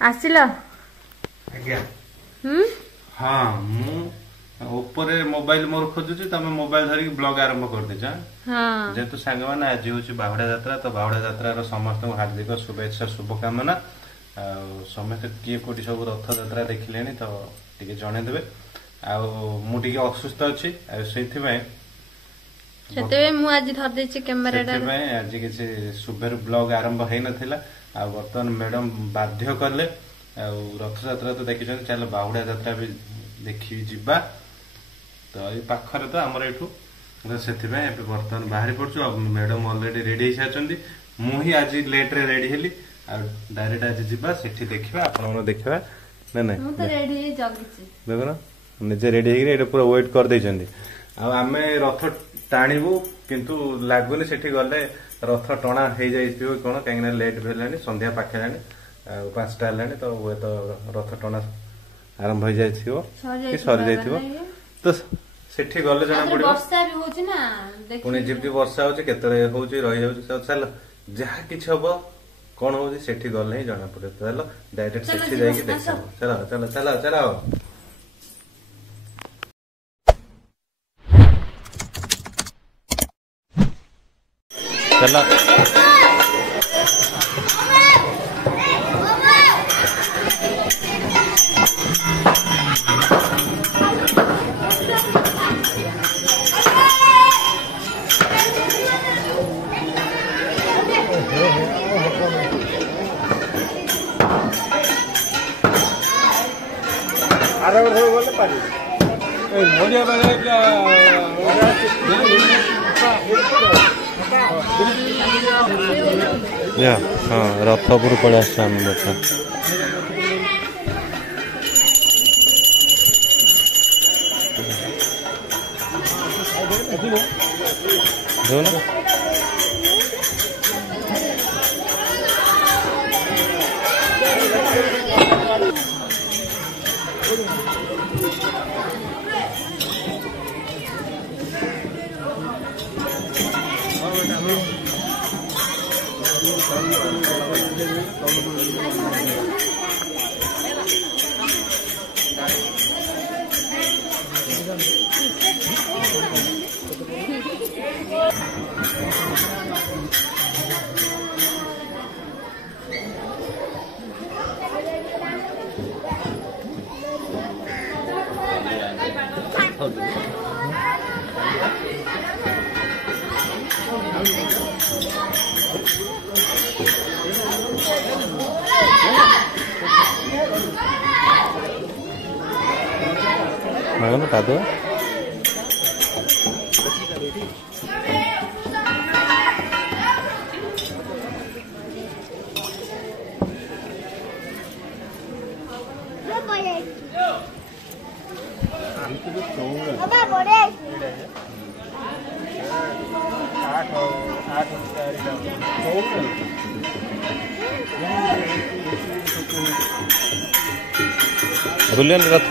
आसिल आज्ञा हाँ मु ऊपर मोबाइल मोर खोजुची तमे मोबाइल धरिक ब्लॉग आरंभ कर देछ हाँ जेतु सांग माने आज होची बाहुडा यात्रा तो बाहुडा यात्रा रो समस्त हार्दिक शुभेच्छा शुभकामना समस्त किए कोटी सब रथ यात्रा देखिलेनी तो टिके जणे देबे आ मु टिके असुस्थ अछि सेथि में मु आज धर देछि कैमरा आज किसी सुबेर ब्लॉग आरंभ है नथिला आ वर्तमान मैडम बाध्य करले रथ यात्रा तो देखी चल बाहुडा यात्रा भी देखी जीवा तो ये पाखरे तो आमर एठू से बर्तमान बाहरी पड़छु मैडम ऑलरेडी रेडी होती मुझे आज लेट रे रेडी हेली डायरेक्ट आज जीवा सेठी देखिबा आपण देखिबा ना ना मु तो रेडी हे जगिछि देखो ना निजे रेडी हे एटा पूरा वेट कर दैछंदी आ आमे रथ टाणीबू किंतु लागुनी सेठी गले रथ टणा हो जाइयो कोन काहे लेट भेलानी संध्या पाखेलानी 5टा हेलानी तो वो तो रथ टणा आरंभ हो जाइथिबो कि सरी जाइथिबो तो सेठी गले जना पड़िबो वर्षा भी होछि ना पुणी जिपटी वर्षा होछि केतरे होछि रहि जाउछि चल जहा किछ हबो कोन होछि सेठी गले ही जना पड़े चलो डायरेक्ट सेठी जाई कि देखो चलो चलो चलो चलो चलो हाँ रथपुर पड़े आम बच्चा कादो बुलियन रथ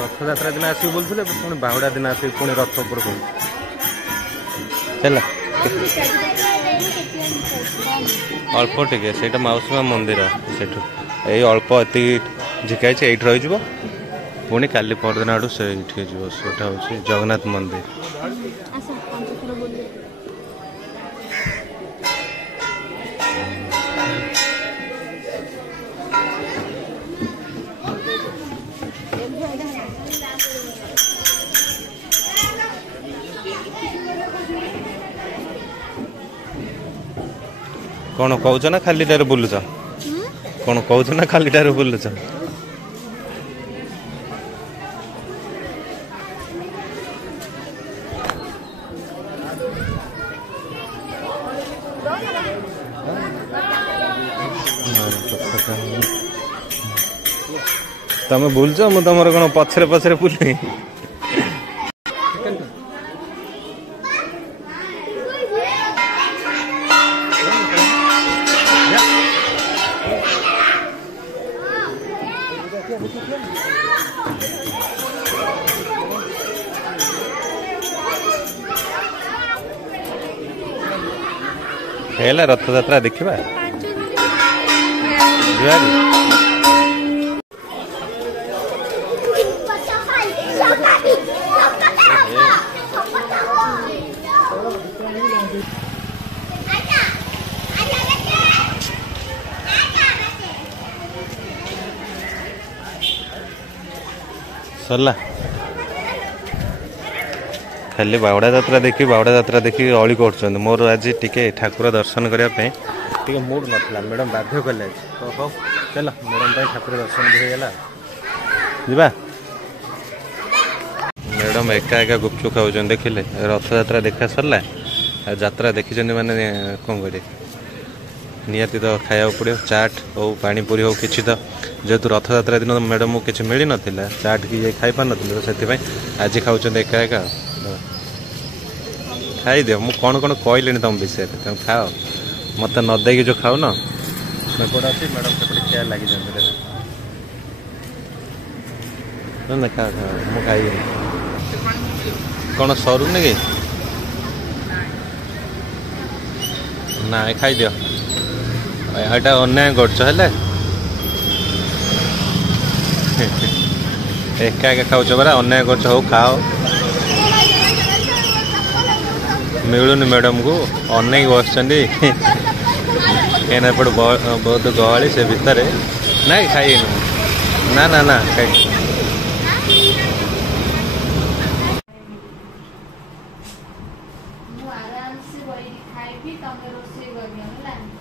रथयात्रा दिन आस बोलते पुणी बाहुड़ा दिन आस पुणी रथ उपर चला अल्प टे से मौसुमा मंदिर से अल्प एति झिकाई ये रही पुणी काली परदिन आड़ू से हूँ जगन्नाथ मंदिर कौन कौच ना खाली टारे बुलुच कौन कौच ना खाली टारे बुलुच तमे बुलच मु तुम कौन पछरे पछरे बुले ହେଲା ରଥଯାତ୍ରା ଦେଖିବା ଯିବା सरला खाली बावड़ा यात्रा देखी अली कर मोर आज टिके ठाकुर दर्शन करने मूड नाला मैडम बाध्य कले तो हो चल मैडम ठाकुर दर्शन भी होगा जीवा मैडम एका एका गुपचुप खाऊ देखिले रथ यात्रा देखा सरला यात्रा देखी मैंने कौन करे निहाती तो खाया पड़ो चाट हो पानीपुरी हो किसी तो जेहेतु रथ यात्रा दिन मैडम को किसी मिल ना चाट कि खाई पार नी तो से आज खाऊ एका एका खाई दियो मु कौन कौन कहले तुम विषय तुम खाओ मत न देगी जो खाऊ ना कौटा अच्छी मैडम से क्या लगी जाते खा मु खाई कौन सरू नहीं कि ना खाई दियो एटा अन्याय कर एका एका खाऊ परा अन्याय कर खाओ मिलूनी मैडम को अनेक बस एपटे बहुत गहली से भितर ना खाई ना ना ना खाई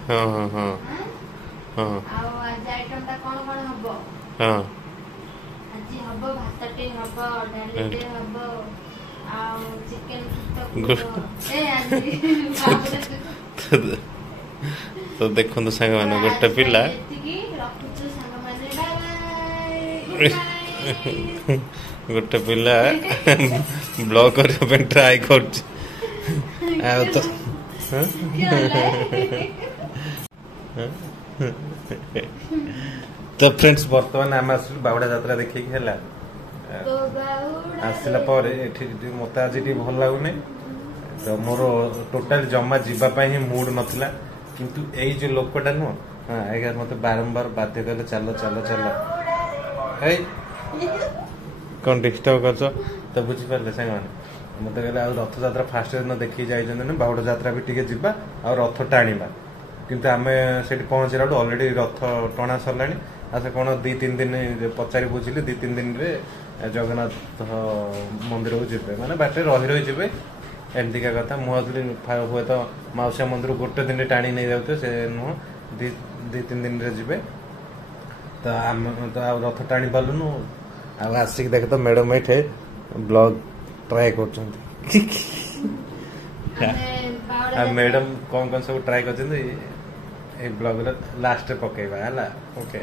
हाँ हाँ हाँ हाँ हाँ तो देखो तो सांग मान गोटे पिला गोटे पिला ब्लॉग करने ट्राई कर तो फ्रेंड्स बर्तमान आम आस बावड़ा यात्रा देखिए आसला मत आज भल लगुनि तो मोर टोटाल जमा जीवाई ही मूड नाला किंतु यही जो लोकटा नुह हाँ आगे मत बारंबार बाध्य कले चल चल चल कौन डिस्टर्ब कर तो बुझीपारे सांग मत कहले रथ यात्रा फास्ट दिन देखी जाइए बावड़ा यात्रा भी टिके जीवा आ रथ टाणीबा किंतु आमे सेठी पहुंचला ऑलरेडी रथ टणा सरला अच्छा कौन 2-3 दिन पचारि बुझिली 2-3 दिन रे जगन्नाथ मंदिर को जीवे माने बाटे रही रही जीवे एमतीका कथा मुझे हुए तो मौसा मंदिर गोटे दिन टाणी नहीं जाते से नुह 2-3 दिन रे जीवे तो आम तो रथ टाणी पालुनु आसिक देख तो मैडम ये ब्लॉग ट्राई कर मैडम कौन कौन सब ट्राई कर ब्लॉग लास्ट पकेबा है ओके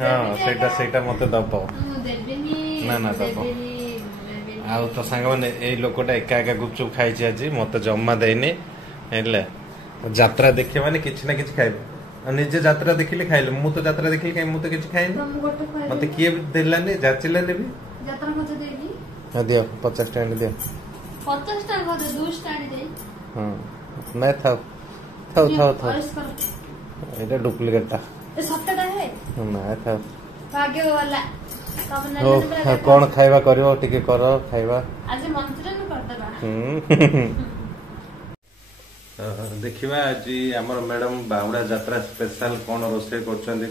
हाँ सेटा मत दब ना ना दब आ तो सांग मैंने यही लोकटा एका एका गुपचुप खाई आज मत जमा देनी यात्रा देखिए माने किसी ना कि खाइबे निजे यात्रा देखिले खाइले मु तो यात्रा देखिले खाइ मु तो किसी खाइनी मत किए देलानी जाचिलानी भी यात्रा मत देगी हां दियो 50 टाइम दियो 50 टाइम दे 2 टाइम दे हां मैं था এটা ডুপ্লিকেটটা ए सप्ताह है ना था भाग्य वाला तब ओ कोन खाइबा करियो टिके करो खाइबा आज मंत्रन कर देबा देखिबा जी हमर मैडम बावड़ा यात्रा स्पेशल कोन रोसे करछन्ती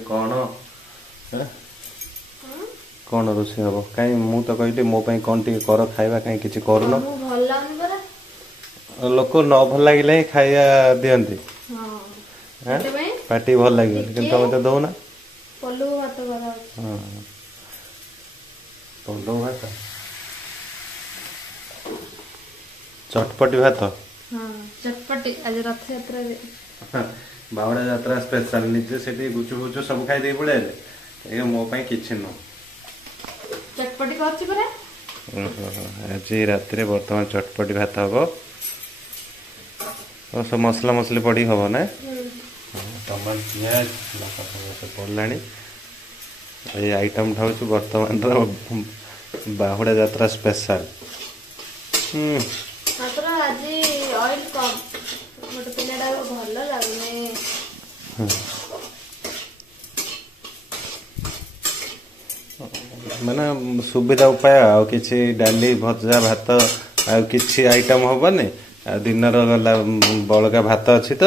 कोन रोसे हबो काई मु तो कहली मो पई कोन टिके करो खाइबा काई किछि करूनो भल लागनी बरा लोक न भल लागिले खाइया दियंती हां पार्टी भल लगे लेकिन तुम तो दो ना पल्लू भात बरा हां पल्लू भात चटपटी भात हां चटपटी आज रथ यात्रा रे बावड़ा यात्रा स्पेशल निजे सेठी गुचु गुचु सब खाई दे पड़े ए मो पई किछि न चटपटी करछि परे आज रात रे वर्तमान चटपटी भात हबो और सब मसला मसली पड़ी हबो ना टमाटर पियाज लଙ୍କା सब पड़लानी ये आइटम ठाउ वर्तमान बाहुड़ा यात्रा स्पेशल मात्र आज ऑयल कम मोटे पिलाडा भल लागो ମାନେ ସୁବିଧା ଉପାୟ ଆଉ କିଛି ଡାଲି ଭଜା ଭାତ ଆଉ କିଛି ଆଇଟମ ହବନି ଆଉ ଦିନର ଗଲା ବଳକା ଭାତ ଅଛି ତ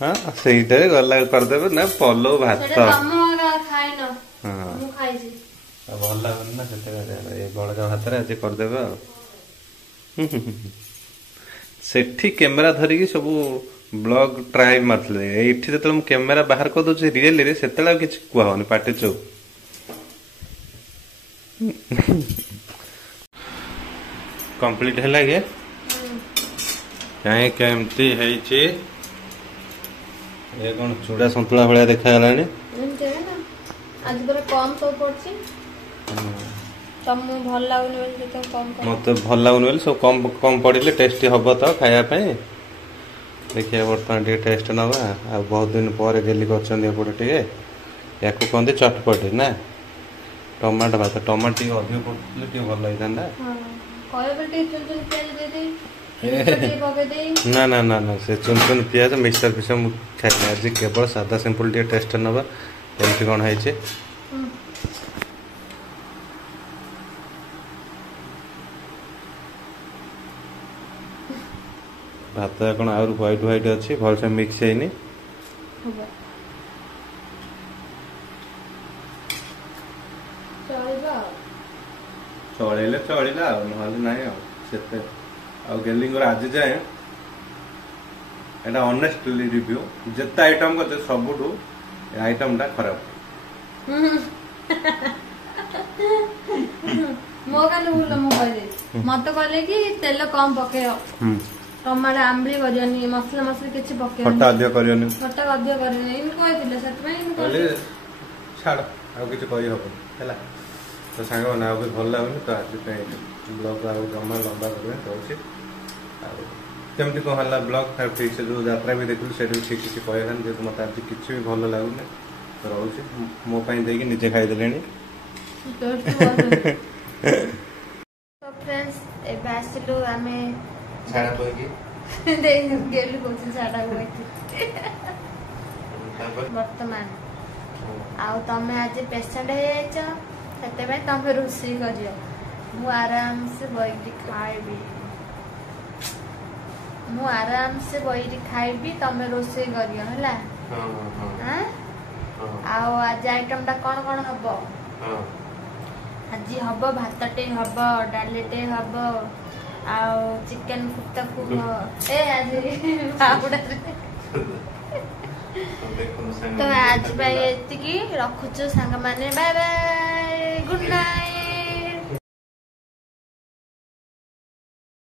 ହଁ ସେଇଟାରେ ଗଲା କରିଦେବେ ନା ପଲଉ ଭାତ ସେଟା ତମ ଖାଇନ ହଁ ମୁଁ ଖାଇଛି ଭଲ ଲାଗୁନି ନା ସେଥିରେ ଏ ବଳକା ଭାତରେ ଆଜି କରିଦେବେ ଆଉ ସେଠି କ୍ୟାମେରା ଧରିକି ସବୁ ବ୍ଲଗ ଟ୍ରାଏ ମାରିଥିଲେ ଏଇଠି ଯେତେବେଳେ ମୁଁ କ୍ୟାମେରା ବାହାର କରିଦଉଛି ରିଏଲିରେ ସେତେବେଳେ ଆଉ କିଛି କୁହା ହଉନି ପାଟି ଚୁପ୍ କମ୍ପ୍ଲିଟ ହେଲା କି କାହିଁ କେମିତି ହେଇଛି ଏ କଣ ଚୁଡ଼ା ସନ୍ତୁଳା ଭଳିଆ ଦେଖାଗଲାଣି ଆଜି ପୁରା କମ୍ ସବୁ ପଡୁଛି ତମକୁ ଭଲ ଲାଗୁନି ବୋଲି ସେଥିପାଇଁ କମ୍ ମତେ ଭଲ ଲାଗୁନି ବୋଲି ସବୁ କମ୍ କମ୍ ପଡ଼ିଲେ ଟେଷ୍ଟି ହବ ତ ଖାଇବା ପାଇଁ ଦେଖିବା ବର୍ତ୍ତମାନ ଟିକେ ଟେଷ୍ଟ ନେବା ଆଉ ବହୁତ ଦିନ ପରେ ଗେଲି କରିଛନ୍ତି ଏପଟେ ଟିକେ ୟାକୁ କହନ୍ତି ଚଟପଟି ନା ଟମାଟୋ ଭାତ ଟମାଟୋ ଟିକେ ଅଧିକ ପଡୁଥିଲେ ଟିକେ ଭଲ ହେଇଥାନ୍ତା ନା ନା ନା ନା ସେ ଚୁନ ଚୁନ ପିଆଜ ମିକ୍ସଚର ଫିକ୍ସର ମୁଁ ଖାଇନି ଆଜି କେବଳ ସାଧା ସିମ୍ପଲ ଟିକେ ଟେଷ୍ଟ ନେବା କେମିତି କ'ଣ ହେଇଛି ଭାତ କ'ଣ ଆହୁରି ହ୍ୱାଇଟ୍ ହ୍ୱାଇଟ୍ ଅଛି ଭଲସେ ମିକ୍ସ ହେଇନି ଚଳେଇଲେ ଚଳିଲା ଆଉ ନହେଲେ ନାହିଁ ଆଉ ସେତେ ଆଉ ଗେଲିଙ୍କର ଆଜି ଯାଏ ଏଇଟା ଅନେଷ୍ଟଲି ରିଭ୍ୟୁ ଯେତେ ଆଇଟମ କରିছে ସବୁଠୁ ଏ ଆଇଟମଟା ଖରାପ ମୋ କାଲି ଭୁଲ ମୁଁ କହିଦେବି ମତେ କହିଲେ କି ତେଲ କମ୍ ପକେଇବ ଟମାଟୋ ଆମ୍ବିଳି କରିବନି ମସଲା ମସଲା କିଛି ପକେଇବନି ଖଟା ଅଧିକ କରିବନି ଖଟା ଅଧିକ କରିବନି ଏମିତି କହିଥିଲେ ସେଥିପାଇଁ କହିଲି ଛାଡ ଆଉ କିଛି କହିହବନି ହେଲା ତ ସାଙ୍ଗମାନେ ଆଉ କିଛି ଭଲ ଲାଗୁନି ତ ଆଜି ପାଇଁ ବ୍ଲଗ ଆଉ ଜମା ଲମ୍ବା କରିବେ କହୁଛି ଆଉ କେମିତି କ'ଣ ହେଲା ବ୍ଲଗ ଠିକ୍ ସେ ଯେଉଁ ଯାତ୍ରା ବି ଦେଖିଲୁ ସେଇଟା ବି ଠିକ୍ କିଛି କହିଲାନି ଯେହେତୁ ମୋତେ ଆଜି କିଛି ବି ଭଲ ଲାଗୁନି ତ ରହୁଛି ମୋ ପାଇଁ ଦେଇକି ନିଜେ ଖାଇଦେଲେଣି ଏବେ ଆସିଲୁ ଆମେ ଛାଡା କହିକି ଗେଲୁ କହୁଛି ଛାଡା କହିକି ବର୍ତ୍ତମାନ ଆଉ ତମେ ଆଜି ପେସେଣ୍ଟ ହେଇଯାଇଛ ସେଥିପାଇଁ ତମେ ରୋଷେଇ କରିବ ମୁଁ ଆରାମସେ ବଇକି ଖାଇବି ତମେ ରୋଷେଇ କରିବ ହେଲା ଆଉ ଆଜି ଆଇଟମ ଟା କଣ କଣ ହବ ଆଜି ହବ ଭାତଟେ ହବ ଡାଲିଟେ ହବ ଆଉ ଚିକେନ କୁପ୍ତାକୁ ଆଜି ବାହୁଡାରେ ତ ଆଜି ପାଇଁ ଏତିକି ରଖୁଛୁ ସାଙ୍ଗମାନେ ବାଏ ବାଏ ଗୁଡ୍ ନାଇଟ୍